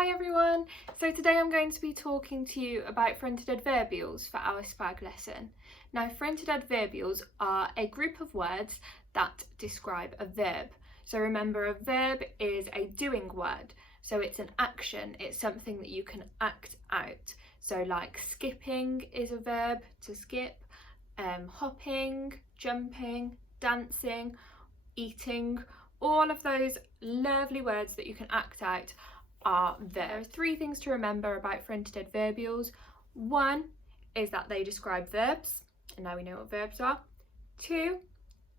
Hi everyone! So today I'm going to be talking to you about fronted adverbials for our SPAG lesson. Now, fronted adverbials are a group of words that describe a verb. So remember, a verb is a doing word. So it's an action, it's something that you can act out. So like skipping is a verb, to skip, hopping, jumping, dancing, eating, all of those lovely words that you can act out are verbs. There are three things to remember about fronted adverbials. One is that they describe verbs, and now we know what verbs are. Two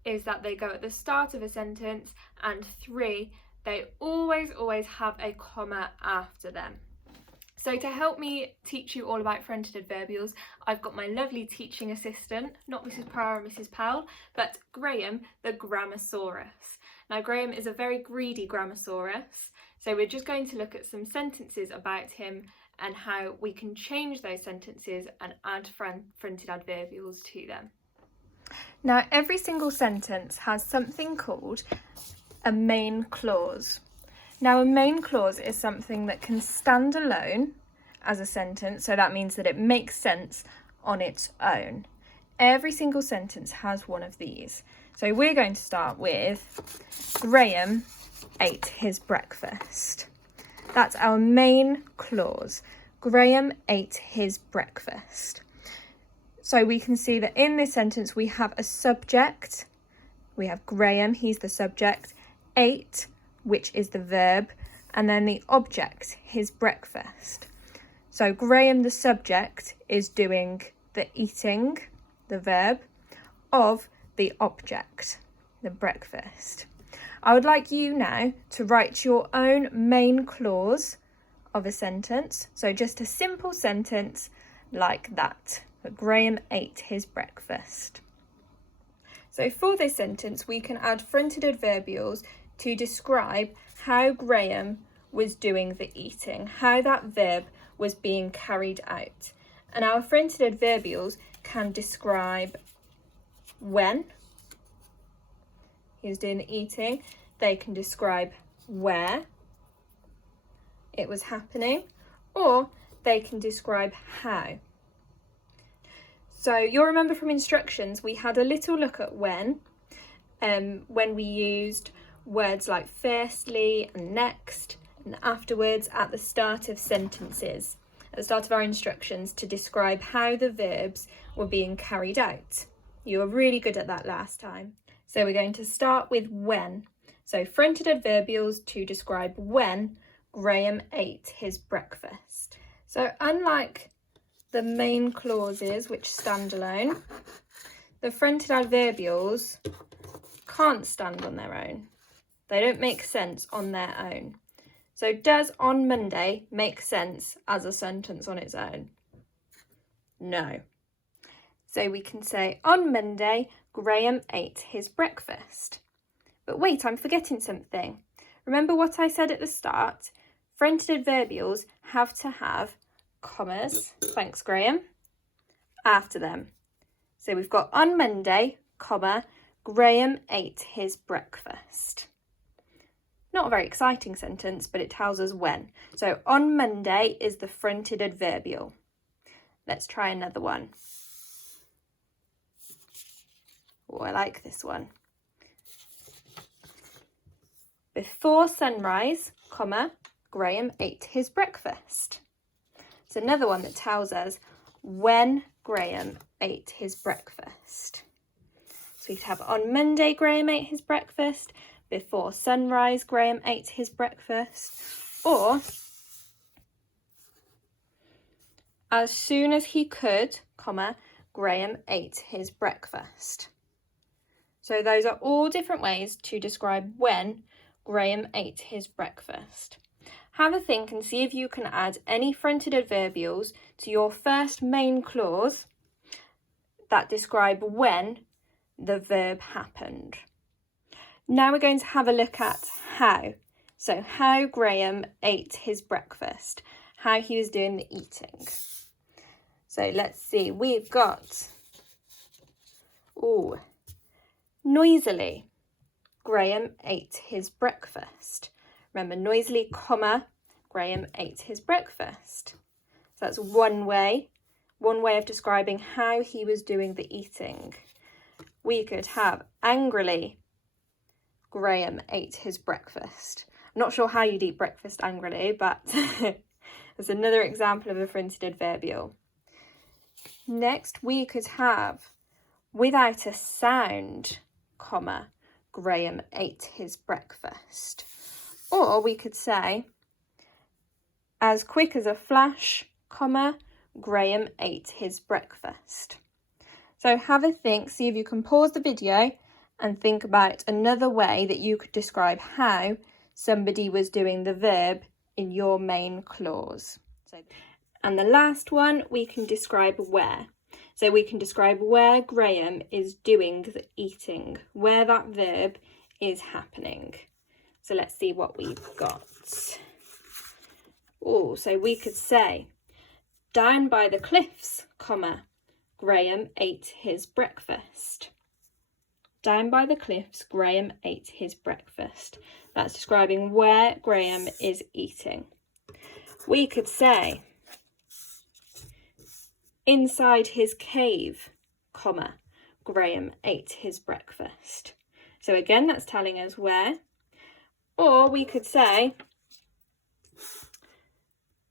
is that they go at the start of a sentence, and three, they always have a comma after them. So to help me teach you all about fronted adverbials, I've got my lovely teaching assistant, not Mrs. Power or Mrs. Powell, but Graham, the Grammosaurus. Now, Graham is a very greedy Grammosaurus, so we're just going to look at some sentences about him and how we can change those sentences and add fronted adverbials to them. Now, every single sentence has something called a main clause. Now, a main clause is something that can stand alone as a sentence, so that means that it makes sense on its own. Every single sentence has one of these. So we're going to start with Graham ate his breakfast. That's our main clause. Graham ate his breakfast. So we can see that in this sentence we have a subject. We have Graham, he's the subject, ate, which is the verb, and then the object, his breakfast. So Graham, the subject, is doing the eating, the verb, of the object, the breakfast. I would like you now to write your own main clause of a sentence. So just a simple sentence like that. Graham ate his breakfast. So for this sentence, we can add fronted adverbials to describe how Graham was doing the eating, how that verb was being carried out. And our fronted adverbials can describe when he was doing the eating. They can describe where it was happening, or they can describe how. So you'll remember from instructions, we had a little look at when we used words like firstly and next and afterwards at the start of sentences, at the start of our instructions, to describe how the verbs were being carried out. You were really good at that last time. So we're going to start with when. So fronted adverbials to describe when Graham ate his breakfast. So unlike the main clauses which stand alone, the fronted adverbials can't stand on their own. They don't make sense on their own. So does on Monday make sense as a sentence on its own? No. So we can say on Monday, Graham ate his breakfast. But wait, I'm forgetting something. Remember what I said at the start? Fronted adverbials have to have commas, thanks Graham, after them. So we've got on Monday, comma, Graham ate his breakfast. Not a very exciting sentence, but it tells us when. So on Monday is the fronted adverbial. Let's try another one. Oh, I like this one. Before sunrise, comma, Graham ate his breakfast. It's another one that tells us when Graham ate his breakfast. So we could have on Monday, Graham ate his breakfast. Before sunrise, Graham ate his breakfast. Or as soon as he could, comma, Graham ate his breakfast. So those are all different ways to describe when Graham ate his breakfast. Have a think and see if you can add any fronted adverbials to your first main clause that describe when the verb happened. Now we're going to have a look at how. So how Graham ate his breakfast, how he was doing the eating. So let's see, we've got, noisily, Graham ate his breakfast. Remember, noisily, comma, Graham ate his breakfast. So that's one way of describing how he was doing the eating. We could have angrily, Graham ate his breakfast. I'm not sure how you'd eat breakfast angrily, but there's another example of a fronted adverbial. Next, we could have without a sound, comma, Graham ate his breakfast. Or we could say, as quick as a flash, comma, Graham ate his breakfast. So have a think, see if you can pause the video and think about another way that you could describe how somebody was doing the verb in your main clause. And the last one, we can describe where. So we can describe where Graham is doing the eating, where that verb is happening. So let's see what we've got. Oh, so we could say, down by the cliffs, comma, Graham ate his breakfast. Down by the cliffs, Graham ate his breakfast. That's describing where Graham is eating. We could say, inside his cave, comma, Graham ate his breakfast. So again, that's telling us where. Or we could say,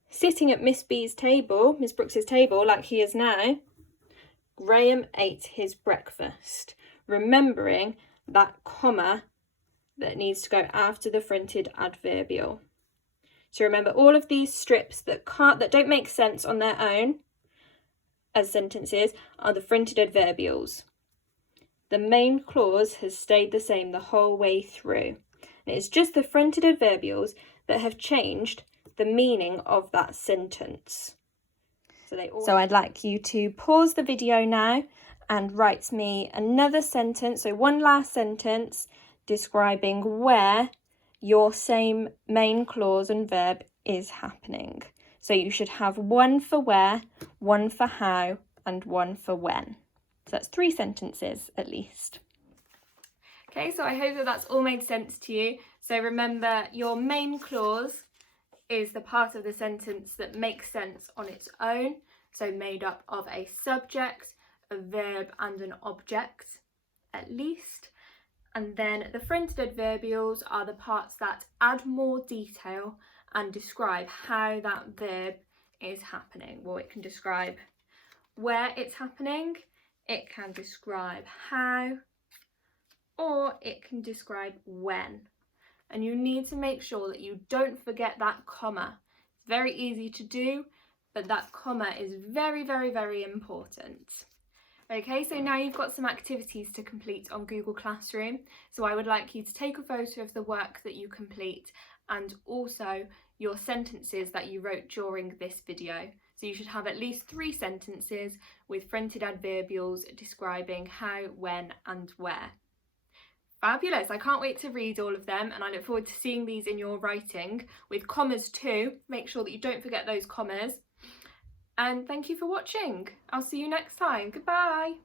sitting at Miss B's table, Miss Brooks's table, like he is now, Graham ate his breakfast. Remembering that comma that needs to go after the fronted adverbial. So remember, all of these strips that don't make sense on their own as sentences are the fronted adverbials. The main clause has stayed the same the whole way through. And it's just the fronted adverbials that have changed the meaning of that sentence. So I'd like you to pause the video now and write me another sentence, so one last sentence describing where your same main clause and verb is happening. So you should have one for where, one for how, and one for when. So that's 3 sentences at least. Okay, so I hope that that's all made sense to you. So remember, your main clause is the part of the sentence that makes sense on its own. So made up of a subject, a verb and an object at least. And then the fronted adverbials are the parts that add more detail and describe how that verb is happening. Well, it can describe where it's happening, it can describe how, or it can describe when. And you need to make sure that you don't forget that comma. It's very easy to do, but that comma is very, very, very important. Okay, so now you've got some activities to complete on Google Classroom. So I would like you to take a photo of the work that you complete and also your sentences that you wrote during this video. So you should have at least 3 sentences with fronted adverbials describing how, when and where. Fabulous, I can't wait to read all of them and I look forward to seeing these in your writing with commas too. Make sure that you don't forget those commas. And thank you for watching. I'll see you next time. Goodbye.